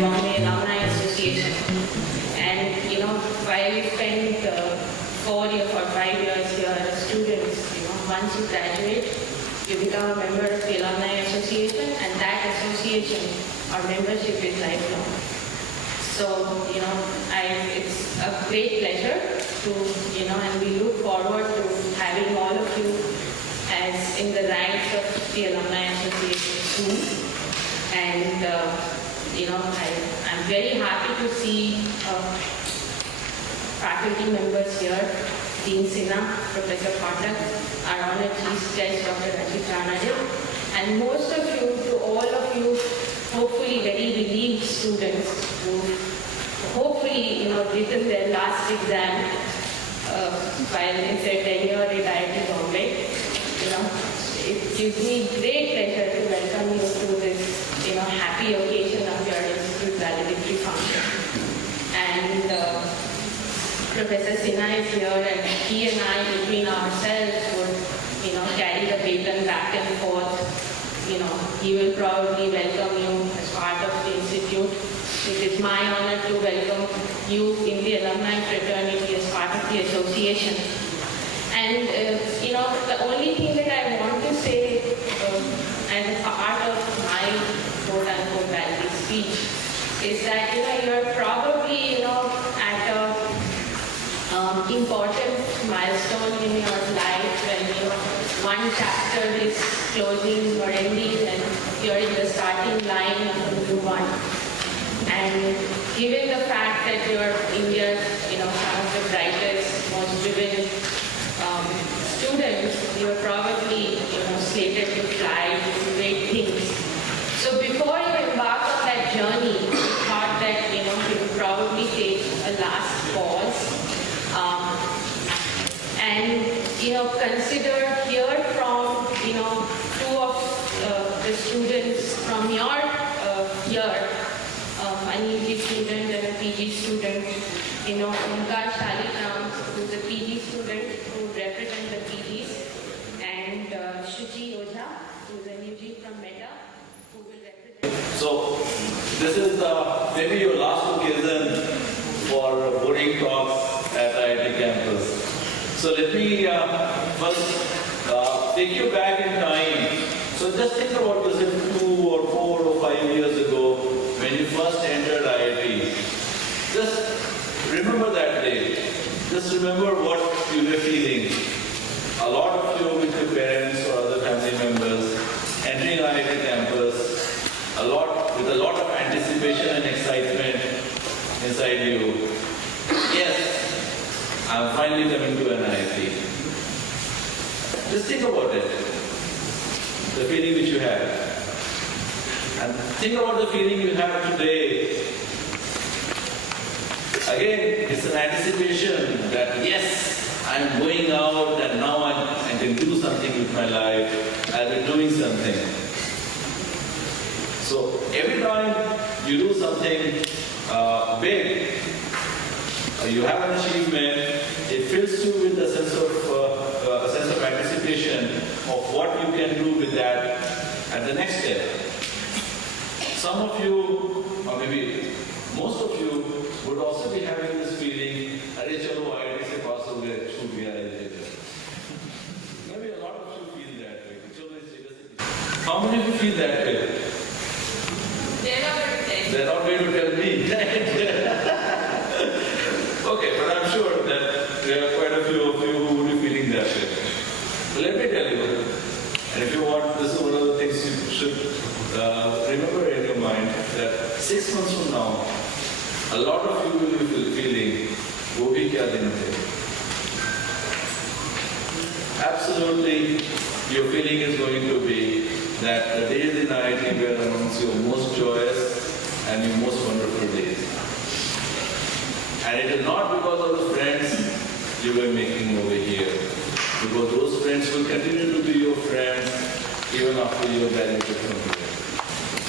Bombay Alumni Association. And while we spent 4 years or 5 years here as students, once you graduate, you become a member of the Alumni Association, and that association or membership is lifelong. So, it's a great pleasure to, and we look forward to having all of you as in the ranks of the Alumni Association soon. And, I'm very happy to see faculty members here, Dean Sinha, Professor Bhattacharya, our honored chief guest, Dr. Ravi, and most of you, to all of you, hopefully very relieved students who hopefully, written their last exam while in their tenure at IIT Bombay. It gives me great pleasure to welcome you to this, happy occasion of your Institute Valedictory function. And Professor Sinha is here, and he and I, between ourselves, would, carry the baton back and forth. He will probably welcome you as part of the institute. It is my honor to welcome you in the alumni fraternity as part of the association. And, the only thing that I want to say as a part of my quote-unquote value speech is that, you're probably, at a important milestone in your life when, one chapter is closing or ending and you're in the starting line of a new one. And given the fact that you're India's, some of the brightest, most driven students, you're probably, slated to fly, do great things. So before you embark on that journey, we thought that, you would probably take a last pause and, consider, hear from, two of the students from your year, an EG student and a PG student, Omkar, Shaligram, who's a PG student who represents the PGs, and Shruti, who's an UG from Meta, who will represent. So, this is maybe your last occasion for boarding talks at IIT campus. So let me first take you back in time. So just think about this 2 or 4 or 5 years ago when you first entered IIT. Just remember that day. Just remember what you were feeling. A lot of you with your parents or other family members entering IIT campus, with a lot of anticipation and excitement inside you. Yes, I'm finally coming to an IIT. Just think about it, the feeling which you had. And think about the feeling you have today. Again, it's an anticipation that yes, I'm going out and now I can do something with my life. I'll be doing something. So every time you do something big, you have an achievement, it fills you with a sense of anticipation of what you can do with that at the next step. Some of you, or maybe most of you, would also be having this feeling, "Arey chalo, IIT se pass ho gaye, chhoot gaya." Maybe a lot of you feel that way. How many of you feel that way? They're not going to tell me. Okay, but I'm sure that there are quite a few of you who will be feeling that way. So let me tell you, and if you want, this is one of the things you should remember in your mind, that 6 months from now, a lot of you will be feeling, "Wo bhi kya din the?" Absolutely, your feeling is going to be that the days in IIT were amongst your most joyous and your most wonderful days. And it is not because of the friends you were making over here, because those friends will continue to be your friends even after you are graduated from here.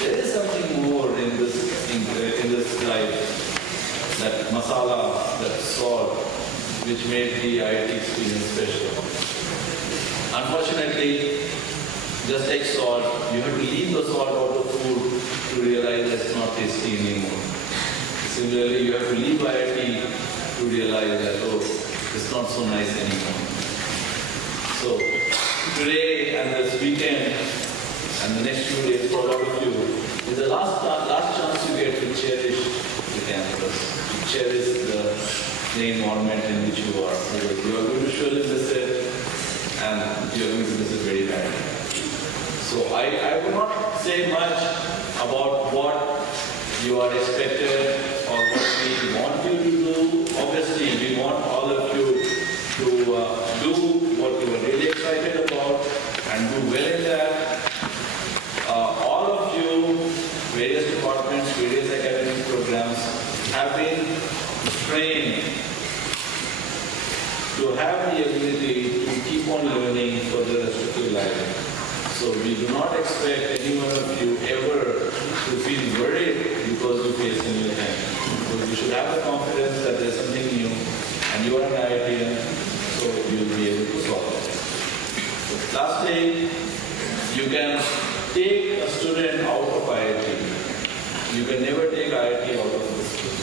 There is something more in this life, that masala, that salt, which made the IIT experience special. Unfortunately, just like salt, you have to leave the salt out of food to to realize that it's not tasty anymore. Similarly, you have to leave IIT to realize that, oh, it's not so nice anymore. So, today and this weekend and the next few days for all of you is the last chance you get to cherish the campus, to cherish the environment in which you are. Because you are going to surely miss it, and you are going to miss it very badly. So I will not say much about what you are expected or what we want you to do. Obviously, we want all of you to do what you are really excited about and do well in that. All of you, various departments, various academic programs have been trained to have the ability to keep on learning for the rest of your life. So we do not expect any one of you ever to feel worried because you face a new thing. So you should have the confidence that there is something new and you are an IITian, so you will be able to solve it. So lastly, you can take a student out of IIT. You can never take IIT out of the school.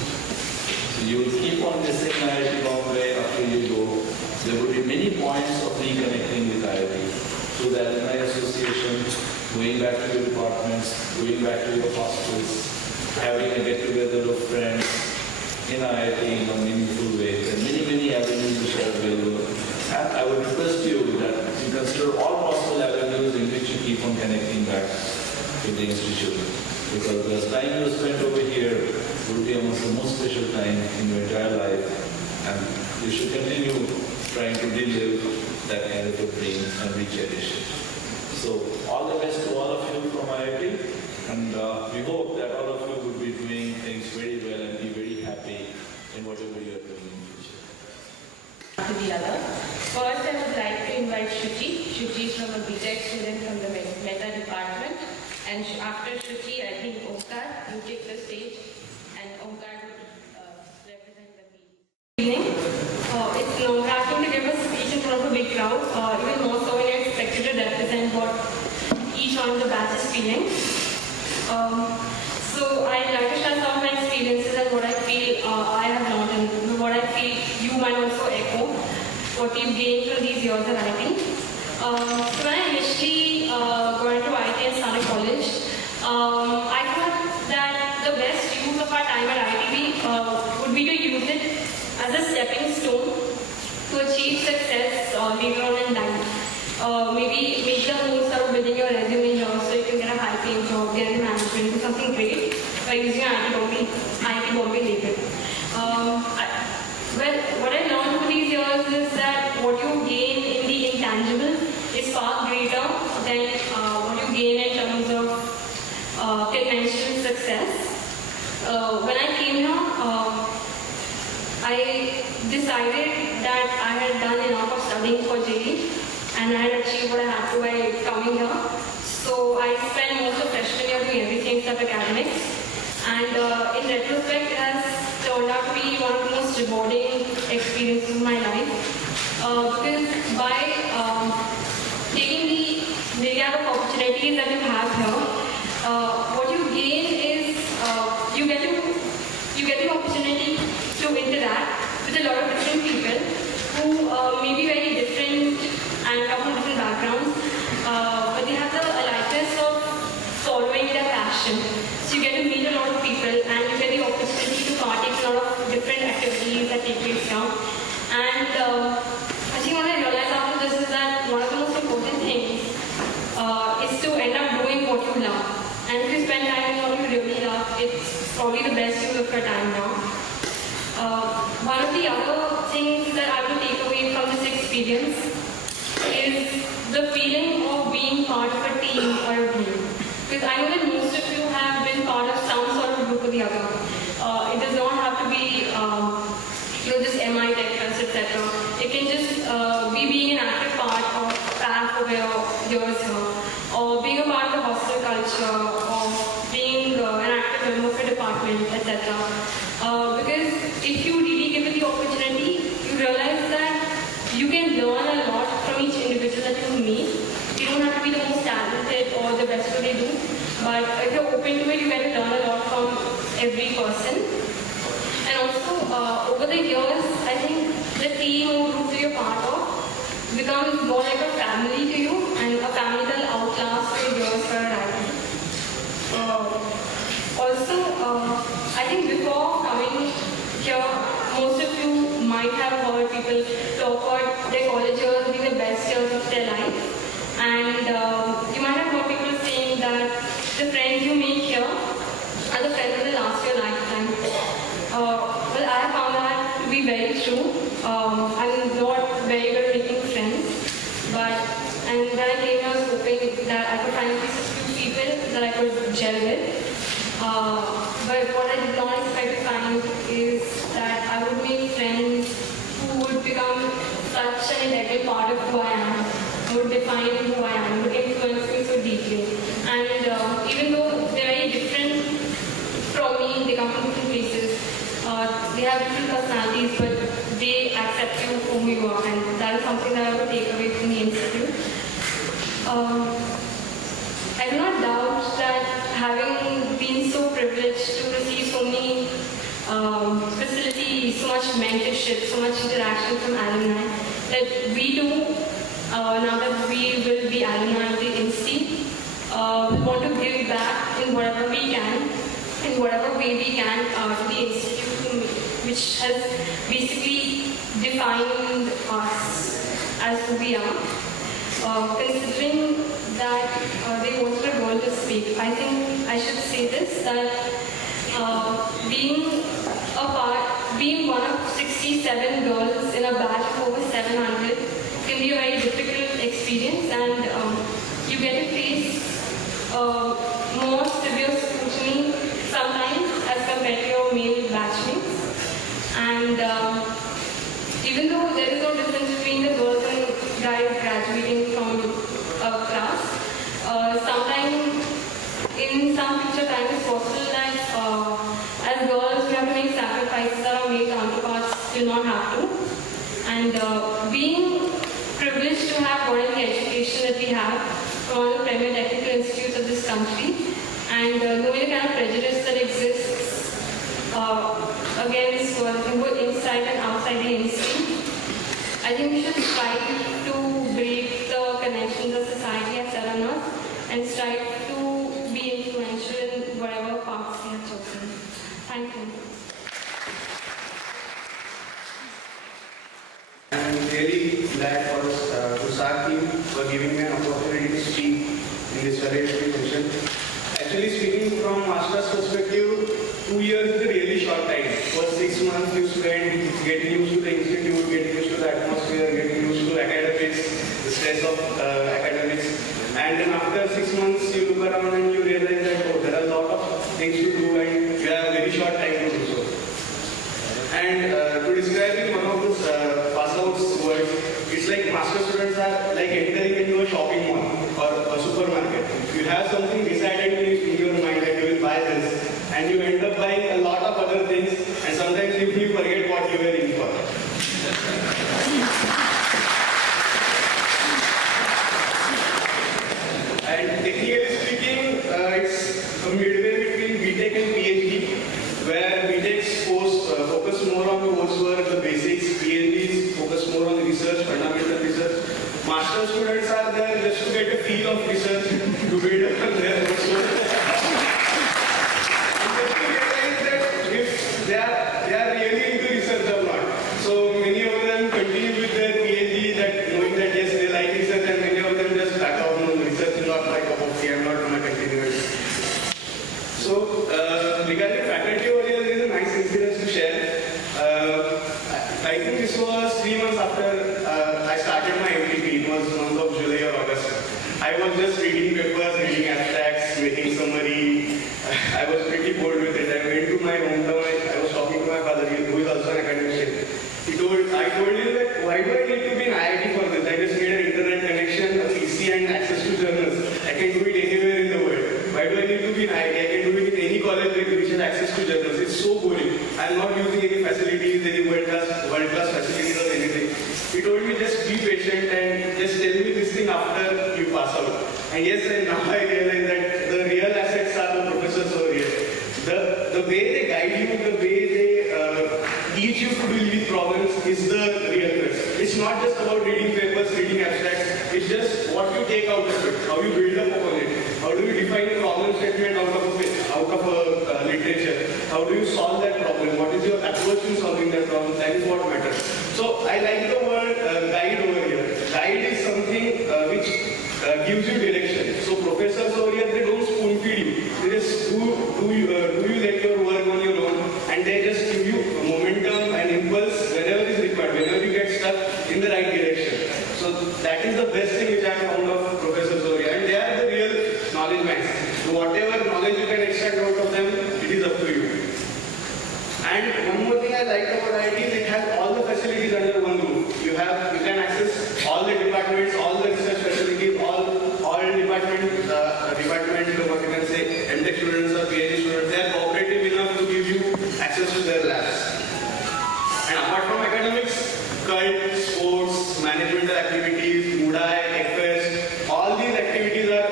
So you will keep on missing IIT Bombay after you go. There will be many points of reconnecting with IIT. Through the Alumni Association, going back to your departments, going back to your hostels, having a get-together of friends in IIT in a meaningful way. There are many, many avenues which are available. And I would request you that you consider all possible avenues in which you keep on connecting back to the institute. Because the time you spent over here will be almost the most special time in your entire life. And you should continue trying to relive that kind of a dream and we cherish it. So all the best to all of you from IIT, and we hope that all of you will be doing things very well and be very happy in whatever you are doing in the future. To the other. First, I would like to invite Shruti. Shruti is from a B.Tech student from the Meta department, and after Shruti, I think Omkar, you take the stage, and Omkar would represent the B. Good evening. It's long-lasting to give a speech in front of a big crowd, even more so when you're expected to represent what each one of the batch is feeling. So I'd like to share some of my experiences and what I feel I have learned and what I feel you might also echo, what you've gained through these years at IIT. So when I initially got into IIT and started college, I thought that the best use of our time at IITB would be to use it as a stepping stone to achieve success later on in life. Maybe make the move, start building your resume here so you can get a high-paying job, get into management, do something great by using IIT Bombay label. Well, what I learned through these years is that what you gain in the intangible is far greater than what you gain in terms of conventional success. When I came here, I decided that I had done enough of studying for JEE and I had achieved what I had to by coming here. So I spent most of freshman year doing everything except academics. And in retrospect, it has turned out to be one of the most rewarding experiences of my life. Because by taking the myriad of opportunities that you have here, what you gain is you get the opportunity to interact with a lot of different people who may be very different and come from different backgrounds, but they have the aliveness of following their passion. So you get to meet a lot of people and you get the opportunity to partake in a lot of different activities that take place here. And I think what I realized after this is that one of the most important things is to end up doing what you love. And if you spend time on what you really love, it's probably the best use of your time now. One of the other things that I will take away from this experience is the feeling of being part of a team or a group. Because I know that most of you have been part of some sort of group or the other. It does not have to be just M.Tech, etc. It can just be being an active part of PAC over years here, or being a part of the hostel culture, or being an active member of a department, etc. Because if you really give it the opportunity, you realize that you can learn a lot from each individual that you meet. You don't have to be the most talented or the best what they do, But if you're open to it, you get to learn a lot from every person. And also, over the years, I think the team or group that you're part of becomes more like a family to you, and a family that will outlast your years for a ride. Also, I think before coming here, most of you might have heard people talk about their college years being the best years of their life. And you might have heard people saying that the friends you make here are the friends that will last your lifetime. Well, I have found that to be very true. I'm not very good at making friends, and when I came here, I was hoping that I could find at least a few people that I could gel with. But what I did not expect to find is that I would make friends who would become such an integral part of who I am, would define who I am, would influence me so deeply. And even though they're very different from me, they come from different places, they have different personalities, but they accept you for who you are, and that is something that I would take away from the institute. I do not doubt that having been so privileged to receive so many facilities, so much mentorship, so much interaction from alumni, that we do, now that we will be alumni of the institute, we want to give back in whatever we can, in whatever way we can to the institute, which has basically defined us as who we are. Considering that they wanted a girl to speak, I think I should say this, that being one of 67 girls in a batch of over 700 can be a very difficult experience, and you get to face more severe scrutiny sometimes as compared to your male batchmates. And even though there is no difference between the girls and guys graduating from a class, sometimes in some future time it's possible that as girls we have to make sacrifices that our male counterparts do not have to. And being privileged to have gotten the education that we have from one of the premier technical institutes of this country, and knowing the kind of prejudice that exists against both inside and outside the institute, I think we should strive to break the conventions of society has set on us and strive to be influential in whatever paths we have chosen. Thank you. I'm really glad for the SAR team for giving me an opportunity to speak in this valedictory function. Actually, speaking from master's perspective, 2 years is a really short time. For 6 months you spend getting used to the institute, getting used to the atmosphere, getting used to academics, the stress of academics. And then after 6 months you look around and you realize that there are a lot of things to do and you have a very short time to do so. And to describe in one of those pass-outs words, it's like master students are like entering into a shopping mall or a supermarket. You have something decided in your mind that you will buy this, and you end up buying a lot of other things, and sometimes you forget what you were in for. And technically speaking, it's a midway between B.Tech and PhD, where B.Techs focus more on the coursework, the basics, PhDs focus more on the research, fundamental research. Master students are there just to get a feel of research, to build up their coursework. And just to realize that if they are really into research or not. So many of them continue with their PhD, that knowing that yes, they like research, and many of them just back out. No, research is not my cup of tea, I'm not going to continue it. So regarding faculty over here, there is a nice incident to share. I think this was 3 months after I started my MTP. It was the month of July or August. I was just reading papers, reading abstracts, making summary. I was pretty bored with it. I went to my hometown. I was talking to my father, who is also an academician. I told him that why do I need to be in IIT for this? I just need an internet connection, a PC, and access to journals. I can do it anywhere in the world. Why do I need to be in IIT? I can do it in any college which has access to journals. It's so boring. I'm not using any facilities, any world-class facilities or anything. He told me just be patient and just tell me this thing after you pass out. And yes, and now I realize that the real asset the way they guide you, the way they teach you to deal with problems is the real crux. It's not just about reading papers, reading abstracts. It's just what you take out of it, how you build up upon it, how do you define a problem statement out of a literature, how do you solve that problem, what is your approach in solving that problem, that is what matters. So I like the word guide over here. Guide is something which gives you direction. So professors over here, they don't spoon feed you. They just do you let your work on your own, and they just give you momentum and impulse whenever is required, whenever you get stuck in the right direction. So that is the best thing which I have found of professors over here, and they are the real knowledge mans. So whatever knowledge you can extract out of them, it is up to you. And one more thing I like about IIT is it has all the facilities under one roof. You can access all the departments, all the research facilities, all department, what you can say, M.Tech students or PhD students, they are cooperative enough to give you access to their labs. And apart from academics, cult, sports, managemental activities, Moodai, TechFest, all these activities are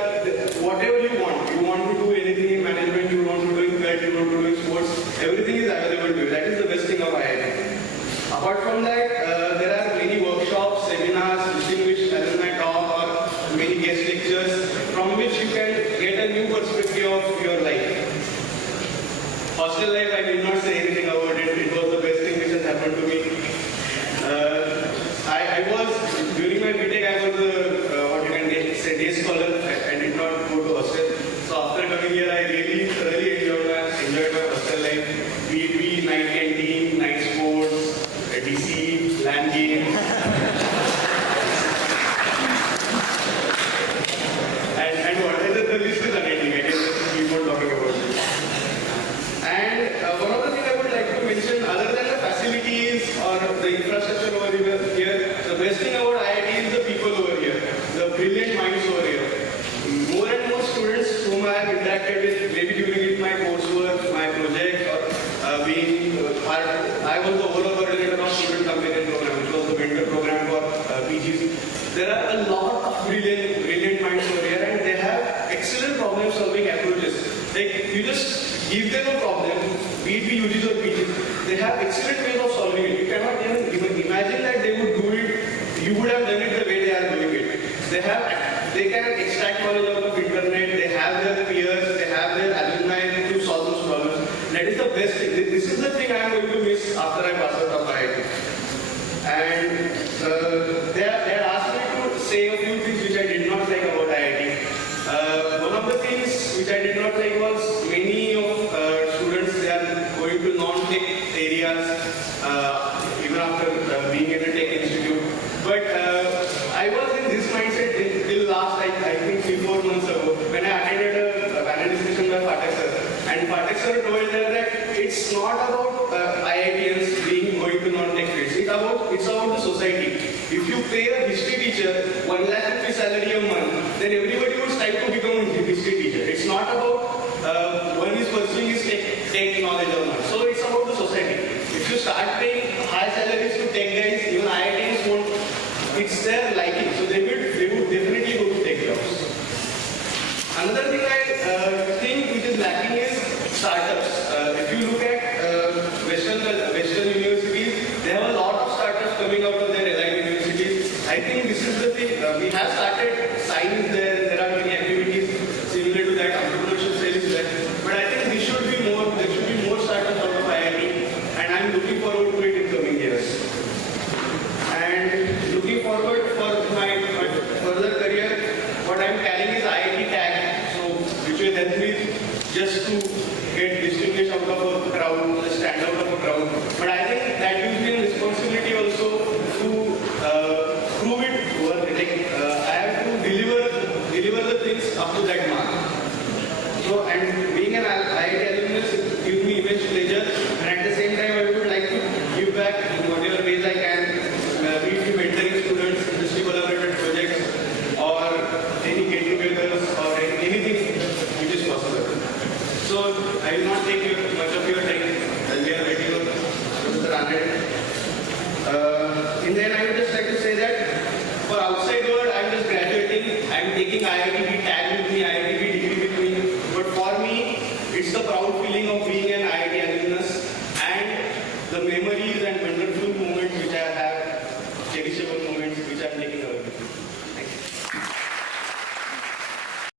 whatever you want. You want to do anything in management, you want to do in cult, you want to do in sports, everything is available to you. That is the best thing of IIT. Apart from that, there are many workshops, seminars, distinguished alumni talk, or many guest lectures from which you can get a new perspective of your life. Hostel life, I will not say anything about it. It was the best thing which has happened to me. During my B.Tech, I was what you can say, day scholar. I did not go to hostel. So after coming here, I really thoroughly enjoyed my hostel life. Be night canteen, night sports, DC, LAN games. and what? The list is unending. I can just keep on talking about it. And one of the things I would like to mention, other than the facilities or the infrastructure over here, the best thing about IIT is the people over here, the brilliant minds over here. More and more students whom I have interacted with, maybe during my coursework, my project, or being part, I was the overall coordinator of student companion program, which was the mentor program for PGs. There are a lot of brilliant minds over here, and they have excellent problem-solving approaches. Like, you just give them a problem, be it UGs or PGs, they have excellent ways of solving it. You cannot even imagine that they would do it, you would have done it the way they are doing it. They can extract knowledge out of internet, they have their peers, they have their alumni to solve those problems. That is the best thing. This is the thing I am going to miss after I pass out of IIT. And they had asked me to say a few things which I did not like about IIT. One of the things which I did not like was many of students, they are going to non-tech areas even after being in a tech institute. But I was in this mindset till last, I think 3-4 months ago, when I attended a panel discussion by Bhattacharya. And Bhattacharya told her that it's not about IITians going to non-tech fields. It's about the society. If you pay a history teacher 1 lakh rupee salary a month, then everybody would strive to become a history teacher. It's not about one is pursuing his tech knowledge or not. So it's about the society. If you start paying high salaries to tech guys, even IITians won't. It's their liking, so they would definitely go to tech jobs. Another thing I think which is lacking is startups. If you look at Western universities, they have a lot of startups coming out of their allied universities. I think this is the thing. We have started science there are many activities similar to that, entrepreneurship cell is there. But I think there should be more startups out of IIT, and I'm looking forward to it the memories and wonderful